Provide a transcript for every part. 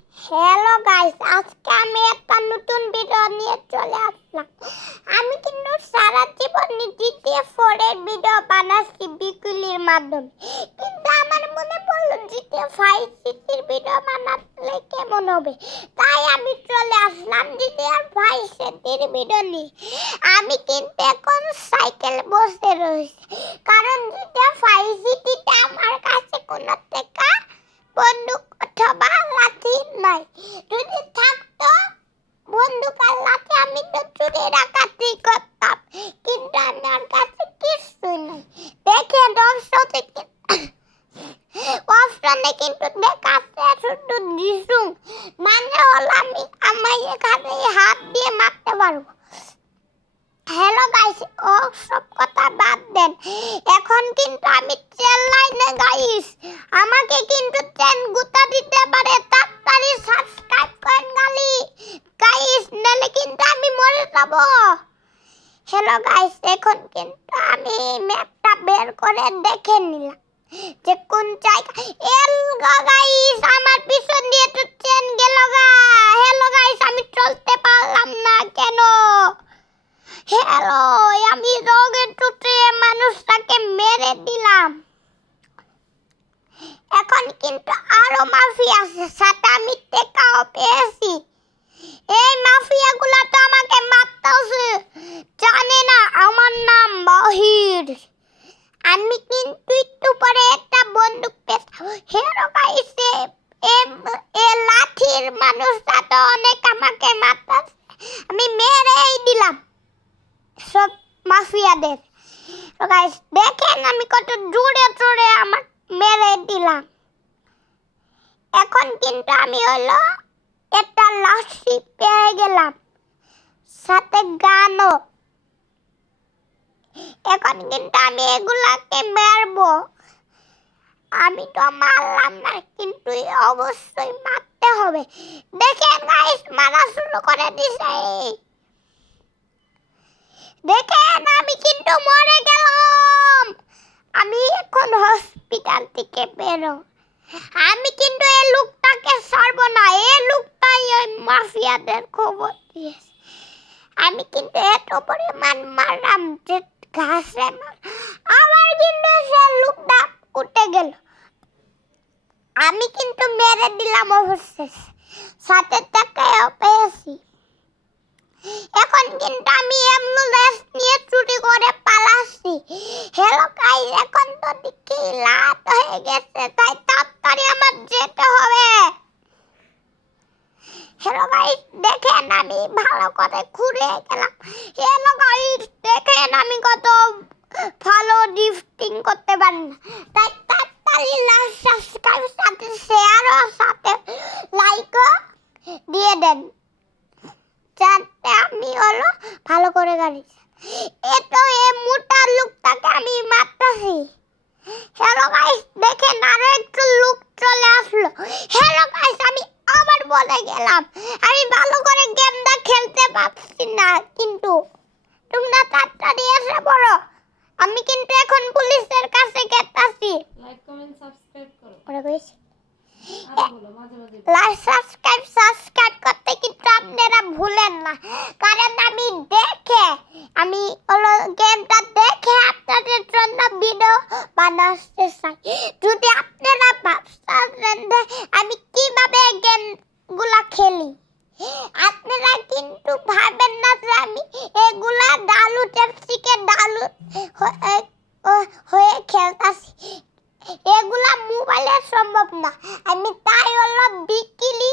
Hello guys, আজকে আমি একটা নতুন ভিডিও নিয়ে চলে আসলাম। আমি কিন্তু সারা জীবন জিটিএ 4 এর ভিডিও বানাচ্ছি বিকুলির মাধ্যমে, কিন্তু আমার মনে পড়লো জিটিএ 5 সিটির ভিডিও বানালে কেমন হবে। তাই আমি চলে আসলাম জিটিএ 5 সিটির ভিডিও নিয়ে। আমি কিন্তু এখন সাইকেল বসে রয়েছি, কারণ জিটিএ 5 সিটিতে আমার কাছে কোনো টাকা বন্দুক অথবা লাঠি নাই। যদি থাকতো বন্দুক আর লাঠি আমি তো চুরি ডাকাতি করতাম, কিন্তু আমার কাছে কিছুই নাই। দেখেন অপশনে কিন্তু দেখাচ্ছে শুধু দিসুম, মানে হলো আমি আমার এখানে হাত দিয়ে মারতে পারবো। হ্যালো গাইস, ও সব কথা বাদ দেন, এখন কিন্তু আমি চেল্লাই না গাইস। আমাকে কিন্তু চেন গুতা দিতে পারে, তাড়াতাড়ি সাবস্ক্রাইব করেন গাইস, নালে কিন্তু আমি মরে যাব। হ্যালো গাইস, এখন কিন্তু আমি ম্যাপটা বের করে দেখে নিলাম যে কোন জায়গা। গাইস, আমার পিছন দিয়ে তো চেন গেল গা। হ্যালো গাইস, আমি চলতে পারলাম না কেন? হ্যালো, আমি রোগে টুটে মানুষটাকে মেরে দিলাম। এখন কিন্তু আরো মাফিয়া আছে, সাথে আমি টেকাও পেয়েছি। এই মাফিয়াগুলা তো আমাকে মারতেছে, জানে না আমার নাম বাহির। আমি কিন্তু একটু পরে একটা বন্দুক পেয়েছি। হেরো গাইস, এ লাঠির মানুষটা তো অনেক আমাকে মারতেছে, আমি মেরেই দিলাম সব মাফিয়াদের। তো গাইস দেখেন আমি কত জোরে জোরে আমার মেরে দিলাম। এখন কিন্তু আমি হলো একটা লাঠি পেয়ে গেলাম, সাথে গানও। এখন কিন্তু আমি এগুলাকে মারবো। আমি তো মারলাম না, কিন্তু অবশ্যই মারতে হবে। দেখেন গাইস, মারা শুরু করে দিছে। দেখেন আমি কিন্তু মরে গেলাম। আমি এখন হসপিটাল থেকে বেরো। আমি কিন্তু এই লোকটাকে ছাড়বো না, এই লোকটাই ওই মাফিয়াদের খবর দিয়েছে। আমি কিন্তু এত পরিমাণ মারলাম যে ঘাসে আমার কিন্তু সে লোকটা উঠে গেল। আমি কিন্তু মেরে দিলাম অবশেষে, সাথে টাকাও পেয়েছি। এখন কিন্তু আমি অ্যাম্বুলেন্স নিয়ে চুরি করে পালাচ্ছি। হ্যালো গাইস, এখন তো দেখি রাত হয়ে গেছে, তাই তাড়াতাড়ি আমার যেতে হবে। হ্যালো গাইস, দেখেন আমি ভালো করে ঘুরে গেলাম। হ্যালো গাইস, দেখেন আমি কত ভালো ড্রিফটিং করতে পারি না, তাই তাড়াতাড়ি লাইক সাবস্ক্রাইব সাথে শেয়ার ও সাথে লাইকও দিয়ে দেন, যাতে আমি হলো ভালো করে গাড়ি। এতো এ মোটা লোকটাকে আমি মারতেছি। হ্যালো গাইস, দেখেন আরো একটু লোক চলে আসলো। হ্যালো গাইস, আমি আবার বলে গেলাম, আমি ভালো করে গেমটা খেলতে পারছি না, কিন্তু তোমরা তাড়াতাড়ি এসে পড়ো। আমি কিন্তু এখন পুলিশের কাছে গেতাছি। লাইক কমেন্ট সাবস্ক্রাইব করো। ওরা কইছে আর বলো মাঝে মাঝে লাইক সাবস্ক্রাইব করতে কিন্তু আপনারা ভুলেন না, কারণ আমি হলো গেমটা দেখে আপনাদের জন্য ভিডিও বানাতে চাই। যদি আপনারা ভাবছেন যে আমি কিভাবে গেমগুলা খেলি, আপনারা কিন্তু ভাবেন না যে আমি এগুলা ডাউনলোডের থেকে ডাউনলোড হয়ে খেলতাছি। এগুলা মোবাইলে সম্ভব না, আমি তাই হলো বিকিলি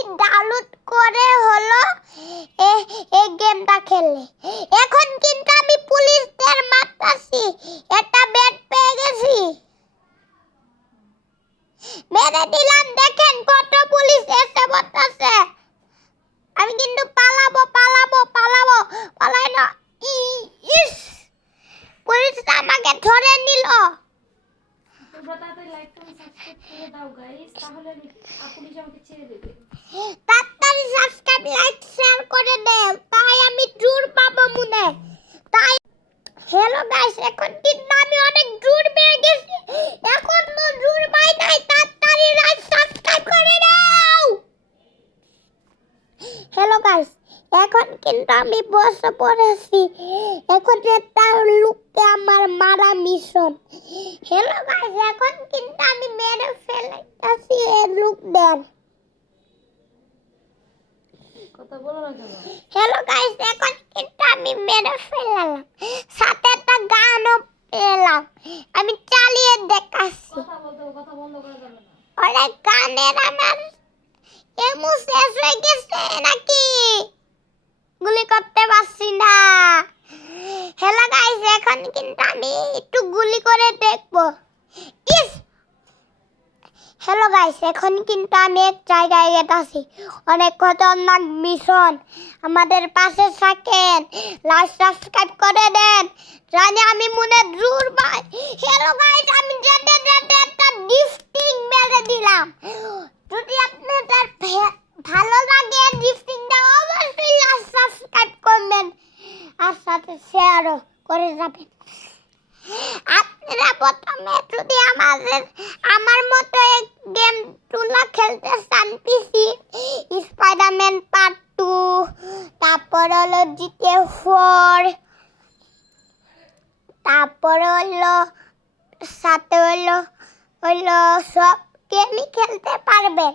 গাইস, এখন কিন্তু আমি বসে পড়েছি। এখন একটা লুককে আমার মারা মিশন। হ্যালো গাইস, এখন কিন্তু আমি মেরে ফেলেছি এই লুক দেন। কথা বলো না কেন? হ্যালো গাইস, এখন কিন্তু আমি মেরে ফেললাম, সাথে একটা গানও পেলাম। আমি চালিয়ে দেখাচ্ছি। কথা বন্ধ করে দেবে না। অনেক গানের আমার এমন শেষ হয়ে গেছে নাকি গুলি করতে পারছি না। হ্যালো গাইস, এখন কিন্তু আমি একটু গুলি করে দেখবো। ইস, হ্যালো গাইস, এখন কিন্তু আমি এক জায়গায় গেছি। অনেক খতরনাক মিশন। আমাদের পাশে থাকেন, লাইক সাবস্ক্রাইব করে দেন, জানি আমি মনে জোর পাই। হ্যালো গাইস, আমি যেতে যেতে একটা ডিস্ট্রিক্ট মেরে দিলাম। যদি আপনাদের ভালো লাগে ডিস্ট্রিক্টটা, অবশ্যই লাইক সাবস্ক্রাইব করবেন আর সাথে শেয়ারও করে যাবেন। আপনারা প্রথমে যদি আমার মতো এক গেম টুলা খেলতে চান, পিসি স্পাইডারম্যান পার্ট 2, তারপর হলো জিটিএ 4, তারপর হলো সাথে হলো সব গেমই খেলতে পারবেন।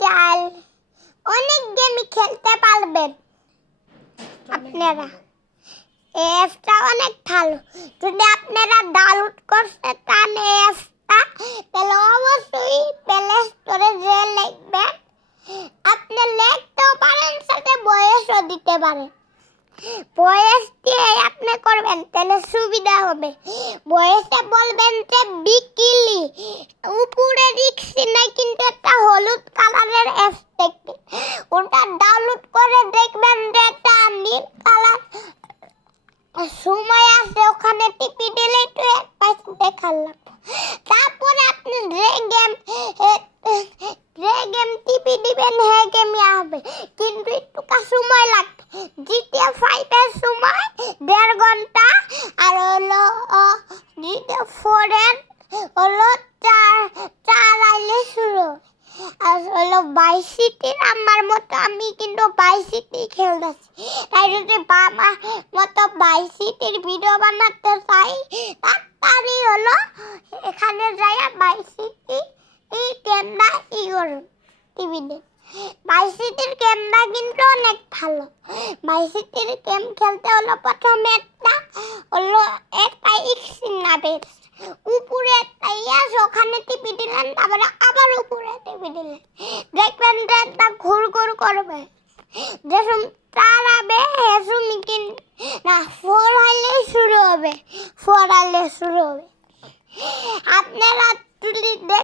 চাল অনেক গেমই খেলতে পারবেন আপনারা। এফটা অনেক ভালো। যদি আপনারা ডাউনলোড করতে চান এফটা, তাহলে অবশ্যই প্লে স্টোরে যে লিখবেন, আপনি লিখতেও পারেন, সাথে ভয়েসও দিতে পারেন। ভয়েস দিয়ে আপনি করবেন, তাহলে সুবিধা হবে। ভয়েসে বলবেন যে বিকিলি, উপরে রিক্সি নাই কিন্তু একটা হলুদ কালারের এফ দেখবেন, ওটা ডাউনলোড করে দেখবেন যে একটা নীল কালার সময় আছে, ওখানে টিপি দিলে একটু দেখালাম। তারপরে আপনি যে গেম টিপি দিবেন, হ্যাঁ গেমই হবে, কিন্তু একটু সময় লাগবে। জিটিএ 5 এর সময় 1.5 ঘন্টা, আর হলো জিটিএ 4 এর হলো 4 আইলে শুরু। আর হলো ভাইস সিটির আমার মতো আমি কিন্তু ভাইস সিটি খেলতেছি। তাই যদি আমার মতো ভাইস সিটির ভিডিও বানাতে চাই, তাড়াতাড়ি হলো এখানে যাই ভাইস সিটি এই গেমটা করুন টিভিতে। ভাইস সিটির গেমটা কিন্তু অনেক ভালো। ভাইস সিটির গেম খেলতে হলো প্রথমে একটা নাবে উপরে একটা ইয়াস, ওখানে টিপি দিলেন, তারপরে আবার উপরে টিপি দিলেন, দেখবেন যে একটা ঘুর ঘুর করবে। যেসব তার হবে হেসুম না 4 আইলে শুরু হবে, 4 আইলে শুরু হবে। আপনারা যদি